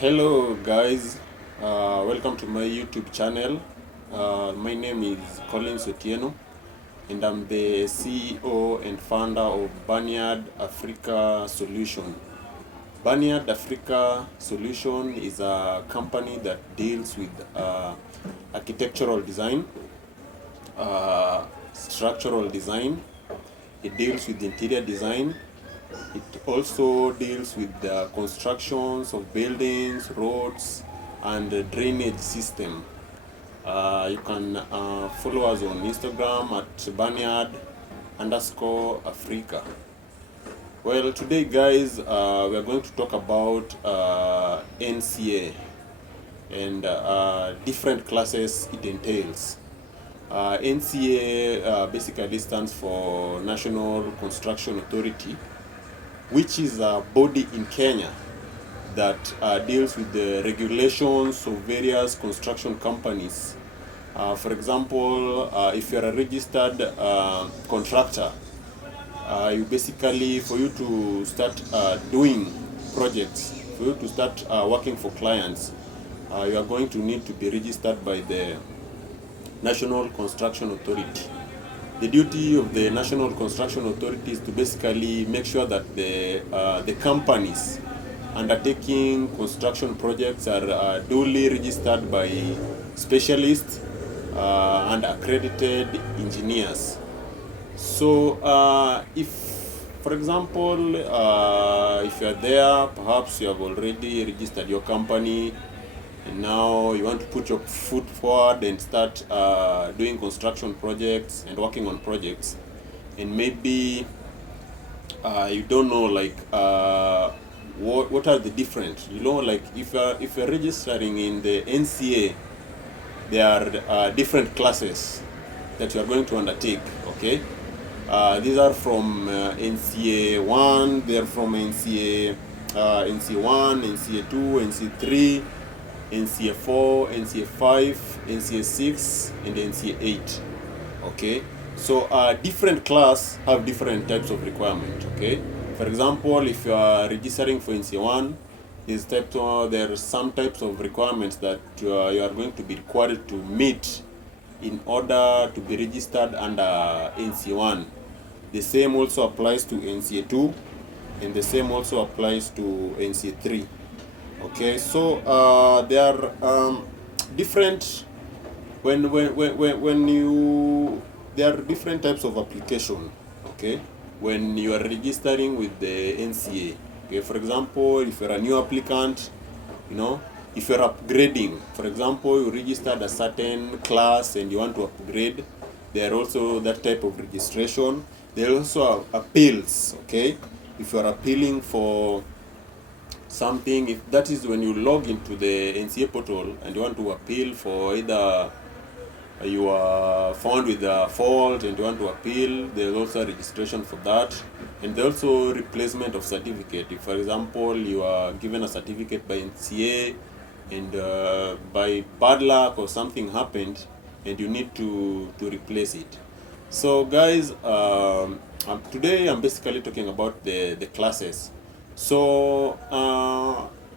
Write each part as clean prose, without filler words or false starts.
Hello guys, welcome to my YouTube channel. My name is Otieno and I'm the CEO and founder of Barnyard Afrika Solution. Barnyard Afrika Solution is a company that deals with architectural design, structural design. It deals with interior design. It also deals with the constructions of buildings, roads, and the drainage system. You can follow us on Instagram at Barnyard_Afrika. Well, today, guys, we are going to talk about NCA and different classes it entails. NCA basically stands for National Construction Authority, which is a body in Kenya that deals with the regulations of various construction companies. For example, if you're a registered contractor, you basically, for you to start doing projects, for you to start working for clients, you are going to need to be registered by the National Construction Authority. The duty of the National Construction Authority is to basically make sure that the companies undertaking construction projects are duly registered by specialists and accredited engineers. So if, for example, if you are there, perhaps you have already registered your company and now you want to put your foot forward and start doing construction projects and working on projects, and maybe you don't know like what are the different, like if you're registering in the NCA, there are different classes that you are going to undertake. Okay, these are from NCA 1, they're from NCA 1, NCA 2, NCA 3, NCA 4, NCA 5, NCA 6, and NCA 8. Okay, so different class have different types of requirement. Okay, for example, if you are registering for NCA 1, there are some types of requirements that you are going to be required to meet in order to be registered under NCA 1. The same also applies to NCA 2, and the same also applies to NCA 3. Okay, so there are different there are different types of application. Okay, when you are registering with the NCA. Okay, for example, if you're a new applicant, if you're upgrading, for example, you registered a certain class and you want to upgrade, there are also that type of registration. There are also appeals. Okay, if you're appealing for something, if that is when you log into the NCA portal and you want to appeal for either you are found with a fault and you want to appeal, there's also a registration for that. And there's also replacement of certificate. If, for example, you are given a certificate by NCA and by bad luck or something happened and you need to replace it. So guys, today I'm basically talking about the classes. So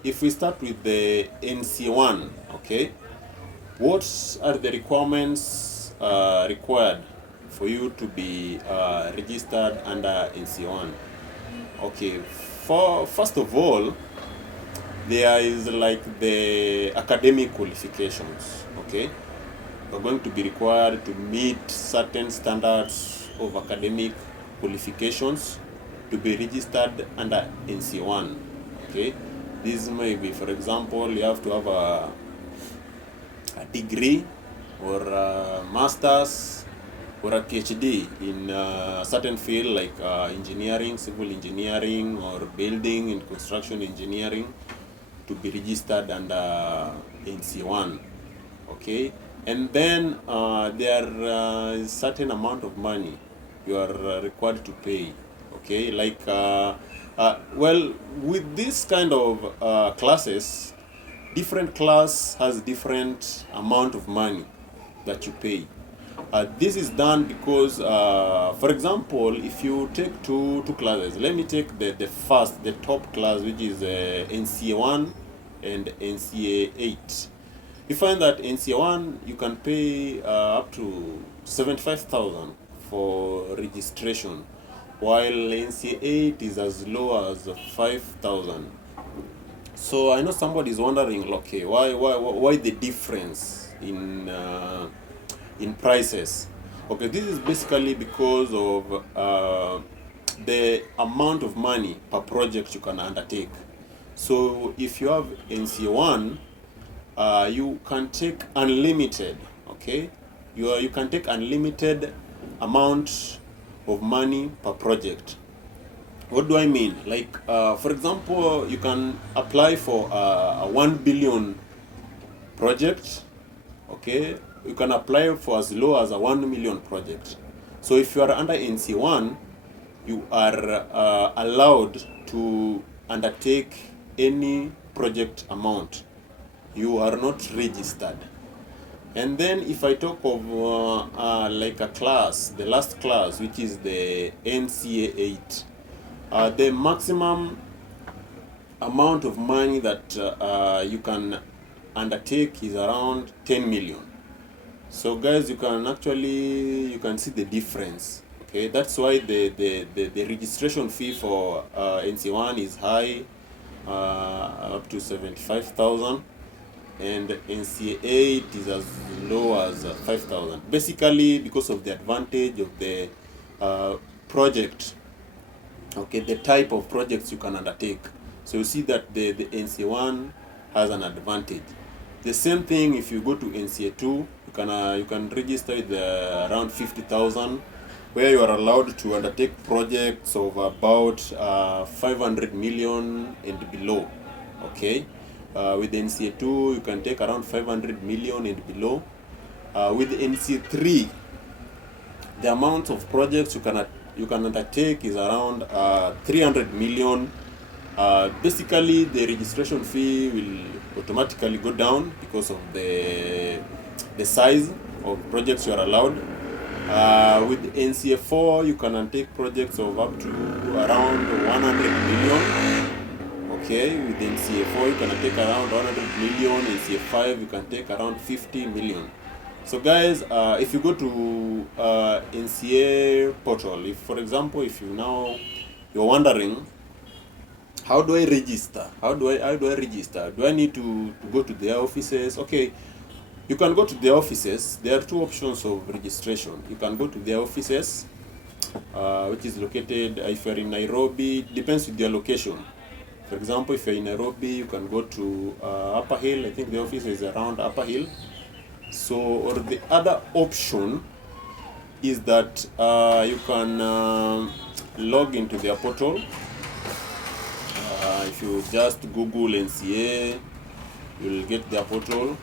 if we start with the NC1, okay, what are the requirements required for you to be registered under NC1? Okay, first of all, there is like the academic qualifications. Okay, we're going to be required to meet certain standards of academic qualifications to be registered under NC1. Okay, this may be, for example, you have to have a degree or a master's or a PhD in a certain field like engineering, civil engineering, or building and construction engineering to be registered under NC1. Okay, and then there is certain amount of money you are required to pay. Okay, like well, with this kind of classes, different class has different amount of money that you pay. This is done because, for example, if you take two classes, let me take the top class, which is NCA 1 and NCA 8. You find that NCA 1 you can pay up to 75,000 for registration, while NCA 8 is as low as 5,000. So I know somebody is wondering, okay, why the difference in prices? Okay, this is basically because of the amount of money per project you can undertake. So if you have NCA 1, you can take unlimited, okay? You can take unlimited amount of money per project. What do I mean? Like, for example, you can apply for a 1 billion project, okay? You can apply for as low as a 1 million project. So if you are under NC 1, you are allowed to undertake any project amount. You are not registered. And then if I talk of like a class, the last class, which is the NCA 8, the maximum amount of money that you can undertake is around 10 million. So guys, you can see the difference. Okay, that's why the registration fee for NC1 is high, up to 75,000, and NCA8 is as low as 5,000. Basically, because of the advantage of the project. Okay, the type of projects you can undertake. So you see that the NCA1 has an advantage. The same thing if you go to NCA2, you can register with around 50,000, where you are allowed to undertake projects of about 500 million and below. Okay, with NCA2 you can take around 500 million and below. With NCA3, the amount of projects you can undertake is around 300 million. Basically, the registration fee will automatically go down because of the size of projects you are allowed. With NCA4, you can undertake projects of up to around 100 million. Okay, with NCA4, you can take around 100 million. NCA5, you can take around 50 million. So guys, if you go to NCA portal, if for example, if you're wondering, how do I register? How do I register? Do I need to go to their offices? Okay, you can go to their offices. There are two options of registration. You can go to their offices, which is located, if you're in Nairobi, it depends with their location. For example, if you're in Nairobi, you can go to Upper Hill. I think the office is around Upper Hill. So, or the other option is that you can log into their portal. If you just Google NCA, you'll get their portal.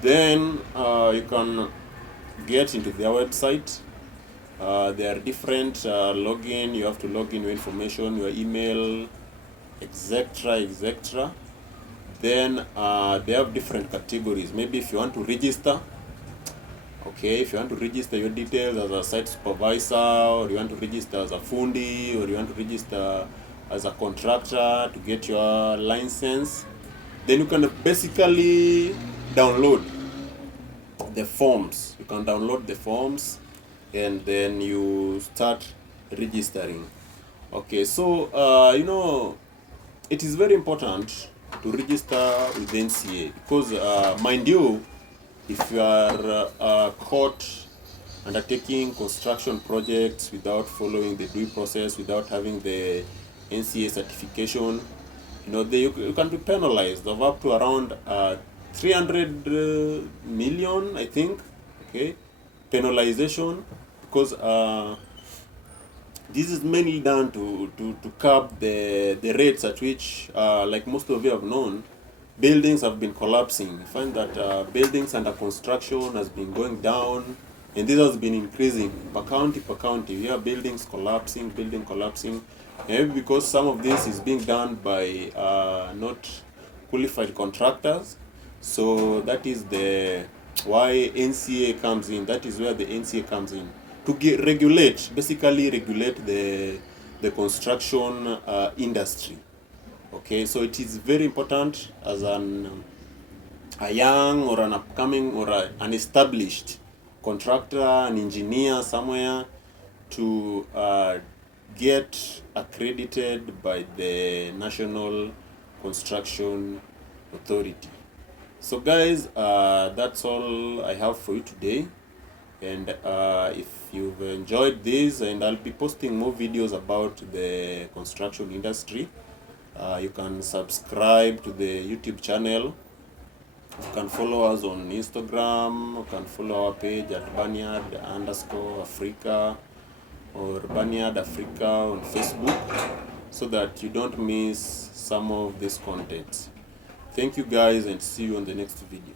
Then you can get into their website. There are different login. You have to log in your information, your email, etc., etc. Then they have different categories. Maybe if you want to register, okay, if you want to register your details as a site supervisor, or you want to register as a fundi, or you want to register as a contractor to get your license, then you can basically download the forms. You can download the forms and then you start registering. Okay, so it is very important to register with NCA because mind you, if you are caught undertaking construction projects without following the due process, without having the NCA certification, you can be penalized of up to around 300 million, I think. Okay, penalization, because this is mainly done to curb the rates at which, like most of you have known, buildings have been collapsing. You find that buildings under construction has been going down, and this has been increasing per county. We have buildings collapsing, maybe because some of this is being done by not qualified contractors. So that is why NCA comes in. That is where the NCA comes in to basically regulate the construction industry. Okay, so it is very important as a young or an upcoming or an established contractor, an engineer somewhere, to get accredited by the National Construction Authority. So guys, that's all I have for you today. And if you've enjoyed this, and I'll be posting more videos about the construction industry, you can subscribe to the YouTube channel. You can follow us on Instagram. You can follow our page at Barnyard_Afrika or Barnyard Afrika on Facebook, so that you don't miss some of this content. Thank you guys, and see you on the next video.